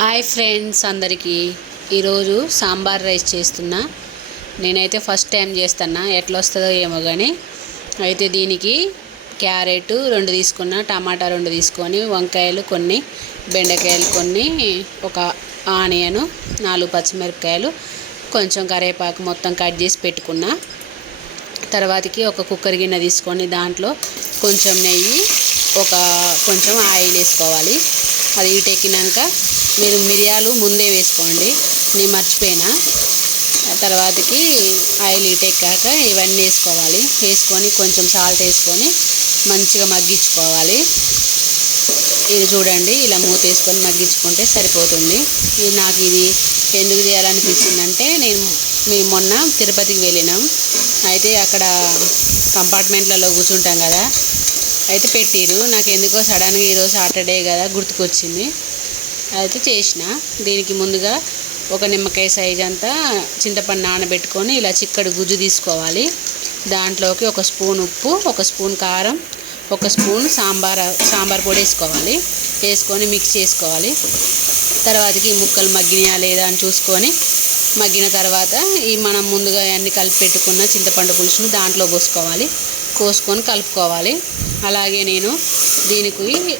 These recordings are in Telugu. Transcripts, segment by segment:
హాయ్ ఫ్రెండ్స్ అందరికీ ఈరోజు సాంబార్ రైస్ చేస్తున్నా. నేనైతే ఫస్ట్ టైం చేస్తున్నా, ఎట్లా వస్తుందో ఏమో కానీ. అయితే దీనికి క్యారెట్ 2 తీసుకున్నా, టమాటా 2 తీసుకొని, వంకాయలు కొన్ని, బెండకాయలు కొన్ని, ఒక ఆనియను, 4 పచ్చిమిరపకాయలు, కొంచెం కరివేపాకు మొత్తం కట్ చేసి పెట్టుకున్నా. తర్వాతకి ఒక కుక్కర్ గిన్నె తీసుకొని దాంట్లో కొంచెం నెయ్యి, కొంచెం ఆయిల్ వేసుకోవాలి. అది హీటెక్కినాక మీరు మిరియాలు ముందే వేసుకోండి, నేను మర్చిపోయినా. తర్వాతకి ఆయిల్ హీటెక్కాక ఇవన్నీ వేసుకోవాలి. వేసుకొని కొంచెం సాల్ట్ వేసుకొని మంచిగా మగ్గించుకోవాలి. ఇది చూడండి, ఇలా మూత వేసుకొని మగ్గించుకుంటే సరిపోతుంది. నాకు ఇది ఎందుకు చేయాలనిపించిందంటే, మేము మొన్న తిరుపతికి వెళ్ళినాం. అయితే అక్కడ కంపార్ట్మెంట్లలో కూర్చుంటాం కదా, అయితే పెట్టిరు. నాకు ఎందుకో సడన్గా ఈరోజు సాటర్డే కదా గుర్తుకొచ్చింది, అయితే చేసిన. దీనికి ముందుగా ఒక నిమ్మకాయ సైజ్ అంతా చింతపండు నానబెట్టుకొని ఇలా చిక్కడి గుజ్జు తీసుకోవాలి. దాంట్లోకి 1 స్పూన్ ఉప్పు, 1 స్పూన్ కారం, 1 స్పూన్ సాంబార్ పొడి వేసుకోవాలి. వేసుకొని మిక్స్ చేసుకోవాలి. తర్వాతకి ముక్కలు మగ్గినాయా లేదా అని చూసుకొని, మగ్గిన తర్వాత మనం ముందుగా అన్ని కలిపి పెట్టుకున్న చింతపండు పులుసును దాంట్లో పోసుకొని కలుపుకోవాలి. అలాగే నేను దీనికి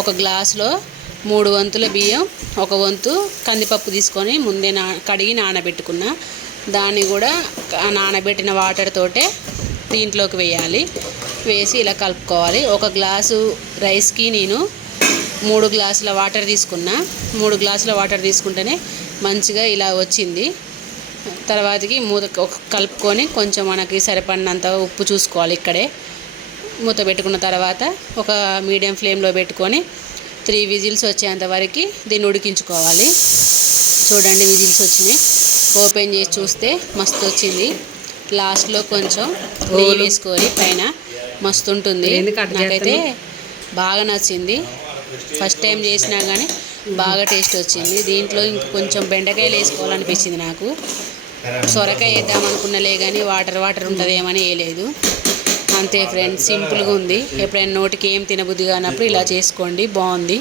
ఒక గ్లాసులో 3 వంతుల బియ్యం, 1 వంతు కందిపప్పు తీసుకొని ముందే కడిగి నానబెట్టుకున్న. దాన్ని కూడా నానబెట్టిన వాటర్ తోటే దీంట్లోకి వేయాలి. వేసి ఇలా కలుపుకోవాలి. 1 గ్లాసు రైస్కి నేను 3 గ్లాసుల వాటర్ తీసుకున్నా. 3 గ్లాసుల వాటర్ తీసుకుంటేనే మంచిగా ఇలా వచ్చింది. తర్వాతకి మూత కలుపుకొని కొంచెం మనకి సరిపడినంత ఉప్పు చూసుకోవాలి. ఇక్కడే మూత పెట్టుకున్న తర్వాత ఒక మీడియం ఫ్లేమ్లో పెట్టుకొని 3 విజిల్స్ వచ్చేంత వరకు దీన్ని ఉడికించుకోవాలి. చూడండి, విజిల్స్ వచ్చినాయి. ఓపెన్ చేసి చూస్తే మస్తు వచ్చింది. లాస్ట్లో కొంచెం నెయ్యి వేసుకొని పైన మస్తు ఉంటుంది. నాకైతే బాగా నచ్చింది. ఫస్ట్ టైం చేసినా కానీ బాగా టేస్ట్ వచ్చింది. దీంట్లో ఇంక కొంచెం బెండకాయలు వేసుకోవాలనిపించింది నాకు. సొరకాయ వేద్దామనుకున్నలే కానీ వాటర్ ఉంటుందేమని వేయలేదు. అంతే ఫ్రెండ్స్, సింపుల్గా ఉంది. ఎప్పుడైనా నోటికి ఏం తినబుద్ధి కానప్పుడు ఇలా చేసుకోండి, బాగుంది.